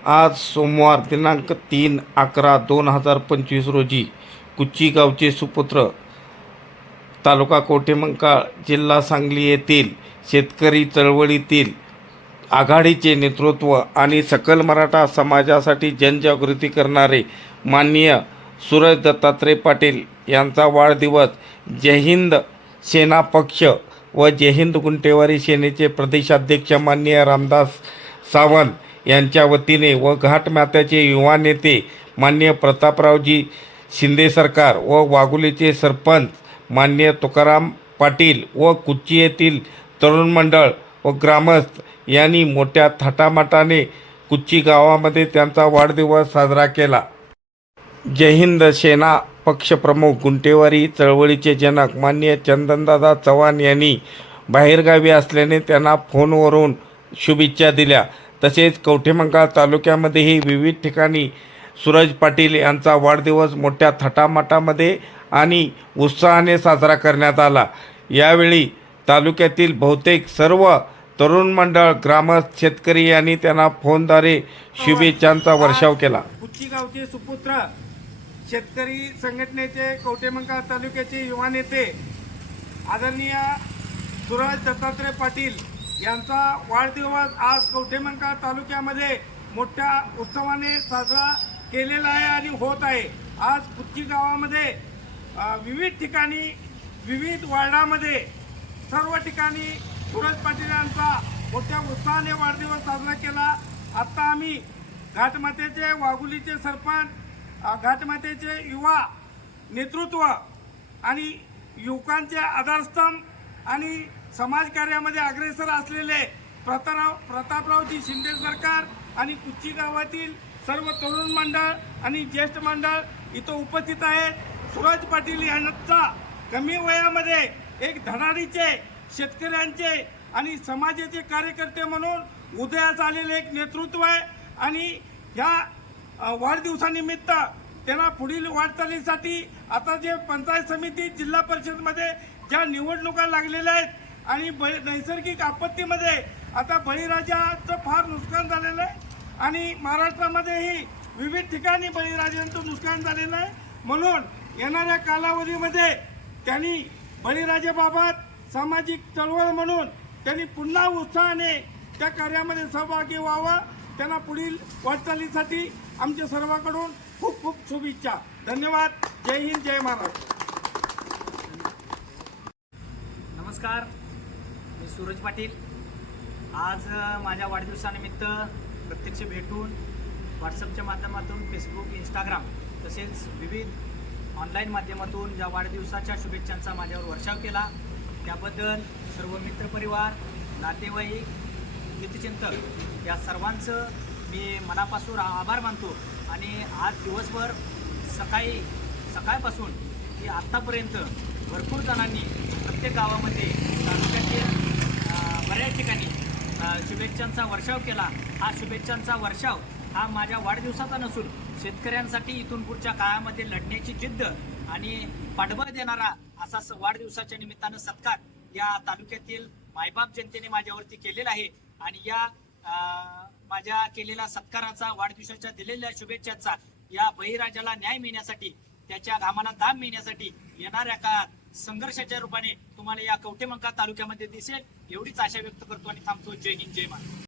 आज सोमवार दिनांक तीन अकरा दोन हजार पंचवीस रोजी कुच्ची गावचे सुपुत्र तालुका कोटेमंकाळ जिल्हा सांगली येथील शेतकरी चळवळीतील आघाडीचे नेतृत्व आणि सकल मराठा समाजासाठी जनजागृती करणारे माननीय सूरज दत्तात्रय पाटील यांचा वाढदिवस जयहिंद सेना पक्ष व जयहिंद गुंटेवारी सेनेचे प्रदेशाध्यक्ष माननीय रामदास सावंत यांच्या वतीने व घाटमात्याचे युवा नेते मान्य प्रतापरावजी शिंदे सरकार व वाघुलीचे सरपंच मान्य तुकाराम पाटील व कुच्ची येथील तरुण मंडळ व ग्रामस्थ यांनी मोठ्या थाटामाटाने कुच्ची गावामध्ये त्यांचा वाढदिवस साजरा केला. जय हिंद सेना पक्षप्रमुख गुंटेवारी चळवळीचे जनक मान्य चंदनदादा चव्हाण यांनी बाहेरगावी असल्याने त्यांना फोनवरून शुभेच्छा दिल्या. तसेच कवठेमंकाळ तालुक्यामध्येही विविध ठिकाणी सूरज पाटील यांचा वाढदिवस मोठ्या थटामाटामध्ये आणि उत्साहाने साजरा करण्यात आला. यावेळी तालुक्यातील बहुतेक सर्व तरुण मंडळ ग्रामस्थ शेतकरी यांनी त्यांना फोनद्वारे शुभेच्छांचा वर्षाव केला. कुच्ची गावचे सुपुत्र शेतकरी संघटनेचे कवटेमंकाळ तालुक्याचे युवा नेते आदरणीय सुरज दत्तात्रय पाटील यांचा वाढदिवस आज कवठेमंका तालुक्यामध्ये मोठ्या उत्सवाने साजरा केलेला आहे आणि होत आहे. आज कुच्ची गावामध्ये विविध ठिकाणी विविध वार्डामध्ये सर्व ठिकाणी सुरज पाटील यांचा मोठ्या उत्साहाने वाढदिवस साजरा केला. आता आम्ही घाटमातेचे वाघुलीचे सरपंच घाटमातेचे युवा नेतृत्व आणि युवकांचे आधारस्तंभ आणि समाजकार्यामध्ये अग्रेसर असलेले प्रताराव प्रतापरावजी शिंदे सरकार आणि कुच्ची गावातील सर्व तरुण मंडळ आणि ज्येष्ठ मंडळ इथं उपस्थित आहेत सूरज पाटील यांचा कमी वयामध्ये एक धडाडीचे शेतकऱ्यांचे आणि समाजाचे कार्यकर्ते म्हणून उदयास आलेले एक नेतृत्व आहे. आणि ह्या वाढदिवसानिमित्त त्यांना पुढील वाटचालीसाठी आता जे पंचायत समिती जिल्हा परिषदमध्ये ज्या निवडणुका लागलेल्या आहेत आणि बळी नैसर्गिक आपत्तीमध्ये आता बळीराजाचं फार नुकसान झालेलं आहे. आणि महाराष्ट्रामध्येही विविध ठिकाणी बळीराजांचं नुकसान झालेलं आहे. म्हणून येणाऱ्या कालावधीमध्ये त्यांनी बळीराजाबाबत सामाजिक चळवळ म्हणून त्यांनी पुन्हा उत्साहाने त्या कार्यामध्ये सहभागी व्हावं. त्यांना पुढील वाटचालीसाठी आमच्या सर्वांकडून खूप खूप शुभेच्छा. धन्यवाद. जय हिंद जय महाराष्ट्र. नमस्कार. मी सूरज पाटील. आज माझ्या वाढदिवसानिमित्त प्रत्यक्ष भेटून व्हॉट्सअपच्या माध्यमातून फेसबुक इंस्टाग्राम तसेच विविध ऑनलाईन माध्यमातून ज्या वाढदिवसाच्या शुभेच्छांचा माझ्यावर वर्षाव केला त्याबद्दल सर्व मित्रपरिवार नातेवाईक हितचिंतक या सर्वांचं मी मनापासून आभार मानतो. आणि आज दिवसभर सकाळी सकाळपासून की आत्तापर्यंत भरपूर जणांनी प्रत्येक गावामध्ये तालुक्यातील बऱ्याच ठिकाणी शुभेच्छांचा वर्षाव केला. हा शुभेच्छांचा वर्षाव हा माझ्या वाढदिवसाचा नसून शेतकऱ्यांसाठी इथून पुढच्या काळामध्ये लढण्याची जिद्द आणि पाठबळ देणारा असा स- वाढदिवसाच्या निमित्तानं सत्कार या तालुक्यातील मायबाप जनतेने माझ्यावरती केलेला आहे. आणि या माझ्या केलेल्या सत्काराचा वाढदिवसाच्या दिलेल्या शुभेच्छांचा या बहिराजाला न्याय मिळण्यासाठी त्याच्या घामाला दाम मिळण्यासाठी येणाऱ्या काळात संघर्षाच्या रूपाने तुम्हाला या कवटेमंका तालुक्यामध्ये दिसेल. एवढीच आशा व्यक्त करतो आणि थांबतो. जय हिंद जय महाराज